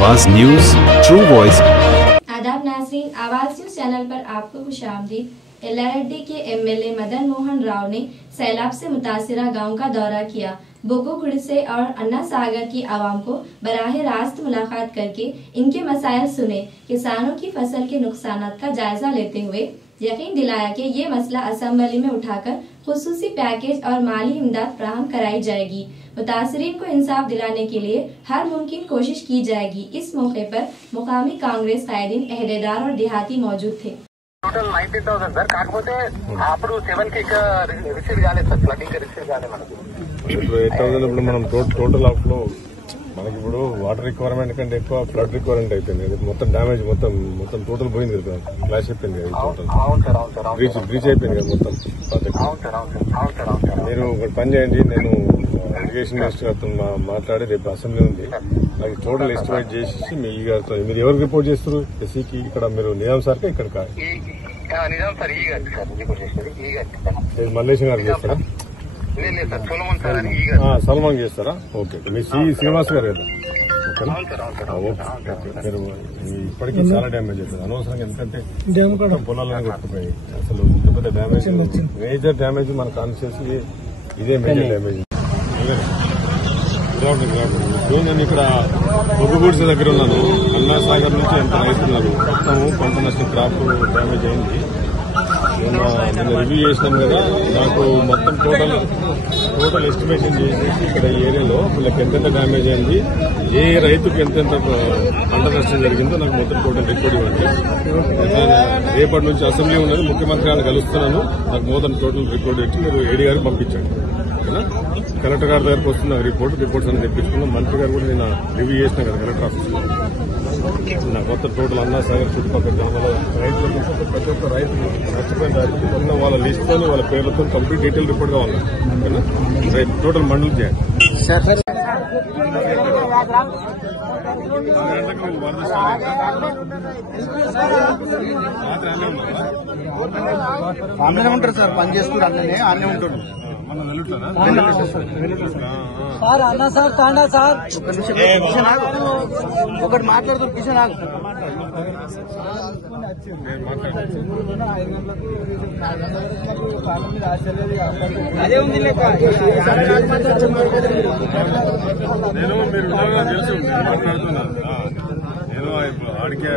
आवाज news true voice. आदाब नाज़रीन, आवाज न्यूज चैनल पर आपको खुशामदीद। एल्लारेड्डी के एमएलए मदन मोहन राव ने सैलाब से मुतासिरा गांव का दौरा किया। बोगो गुड़से और अन्ना सागर की आवाम को बराह रास्त मुलाकात करके इनके मसाइल सुने। किसानों की फसल के नुकसानात का जायजा लेते हुए यकीन दिलाया कि ये मसला असेंबली में उठाकर खुसूसी पैकेज और माली इमदाद फराहम कराई जाएगी। मुतासरीन को इंसाफ दिलाने के लिए हर मुमकिन कोशिश की जाएगी। इस मौके पर मुकामी कांग्रेस कायदीन, अहदेदार और देहाती मौजूद थे। टोटल 90,000 सर, కాకపోతే అప్పుడు 7 కి రిసీవ్ కాలేదు సార్, ఫ్లడింగ్ రిసీవ్ కాలేదు మనకు. ఇప్పుడు 8,000 ఇప్పుడు మనం టోటల్ ఆఫ్ లో మనకి ఇప్పుడు వాటర్ రిక్వైర్మెంట్ కంటే ఎక్కువ ఫ్లడ్ రిక్వైర్మెంట్ అయిపోయింది. మొత్తం డ్యామేజ్ మొత్తం టోటల్ పోయింది కదా, క్లాష్ అయిపోయింది కదా టోటల్. అవును సార్, అవును సార్, బ్రీచ్ అయిపోయింది కదా మొత్తం ప్రాజెక్ట్. అవును సార్, అవును సార్, అవును సార్, అవును సార్. మీరు ఒక పని చేయండి, నేను ఇరిగేషన్ మినిస్టర్ గారితో మాట్లాడి రేపు అసెంబ్లీ ఉంది, నాకు టోటల్ ఎస్టిమేట్ చేసి మీ గారితో మీరు ఎవరికి రిపోర్ట్ చేస్తారు ఎస్సీకి? ఇక్కడ మీరు నిజాం సార్కి ఇక్కడ నిజాం సార్, ఈ గారికి సార్ రిపోర్ట్ చేస్తారు. ఈ గారికి మల్లేశం గారికి చేస్తారా? లేదు సార్, సోలమన్ సార్ అని. సల్మాన్ చేస్తారా? ఓకే. మీ శ్రీనివాస్ గారు కదా? ఓకేనా? అవును సార్, అవును సార్, ఓకే. మీరు ఇప్పటికీ చాలా డ్యామేజ్ అవుతుంది అనవసరంగా, ఎందుకంటే పొలాలనే కొట్టుకుపోయి అసలు ఇంత పెద్ద డ్యామేజ్, మేజర్ డ్యామేజ్ మన కాన్స్టిట్యూన్సీ ఇదే మేజర్ డ్యామేజ్. ఇప్పుడు నేను ఇక్కడ పొగ్గుగూడ్స్ దగ్గర ఉన్నాను. అన్నా సాగర్ నుంచి ఎంత రైతున్నారు, మొత్తము పంట నష్టం, క్రాప్ డ్యామేజ్ అయింది. నేను రివ్యూ చేసినాను కదా, నాకు మొత్తం టోటల్ ఎస్టిమేషన్ చేసేసి ఇక్కడ ఈ ఏరియాలో వీళ్ళకి ఎంతెంత డ్యామేజ్ అయింది, ఏ రైతుకు ఎంతెంత పంట నష్టం జరిగిందో నాకు మొత్తం టోటల్ రిపోర్ట్ ఇవ్వండి. రేపటి నుంచి అసెంబ్లీ ఉన్నది, ముఖ్యమంత్రి గారిని కలుస్తున్నాను. నాకు మొత్తం టోటల్ రిపోర్ట్ ఇచ్చి మీరు ఏడీ గారికి పంపించండి. ఓకేనా? కలెక్టర్ గారి దగ్గరకు వస్తున్న రిపోర్ట్స్ అని తెప్పించుకున్నాం. మంత్రి గారు కూడా నేను రివ్యూ చేసిన కదా కలెక్టర్ ఆఫీస్లో. నాకు మొత్తం టోటల్ అన్నా సాగర్ చుట్టుపక్కల గ్రామాల రైతులకు ప్రతి ఒక్క రైతు నష్టపోయిన రైతు మొన్న వాళ్ళ లిస్టుతో వాళ్ళ పేర్లతో కంప్లీట్ డీటెయిల్ రిపోర్ట్ కావాలి. ఓకేనా? రైతు టోటల్ మండలి చేయండి. ఆమెనే ఉంటారు సార్, పని చేస్తారు, అన్ననే ఆమె ఉంటాడు సార్. అన్న సార్ తాండా సార్, ఒకటి మాట్లాడుతారు కిషన్ ఆగు. అదే ఉంది లెక్క. నేను మీరు తెలుసు మాట్లాడుతున్నాను. నేను ఆడికే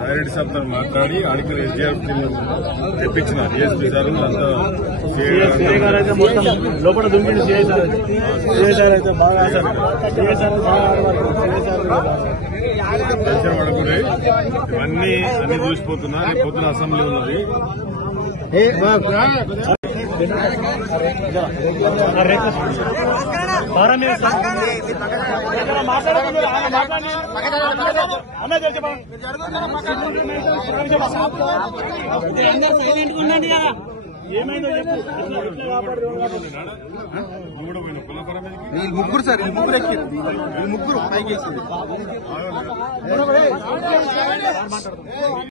డైరెక్ట్ సార్ తో మాట్లాడి ఆడికి ఎస్డిఎఫ్ తెప్పించిన డిఎస్పీ సార్ అంతా లోపల దుంపిండి చేశారు. అయితే బాగా పడుకుని ఇవన్నీ చూసిపోతున్నా. రేపు పొద్దున అసెంబ్లీ ఉన్నది. ఏమైందో ముగ్గురు సార్, ముగ్గురు ఎక్కిరు, ముగ్గురు పైకి ఎక్కింది.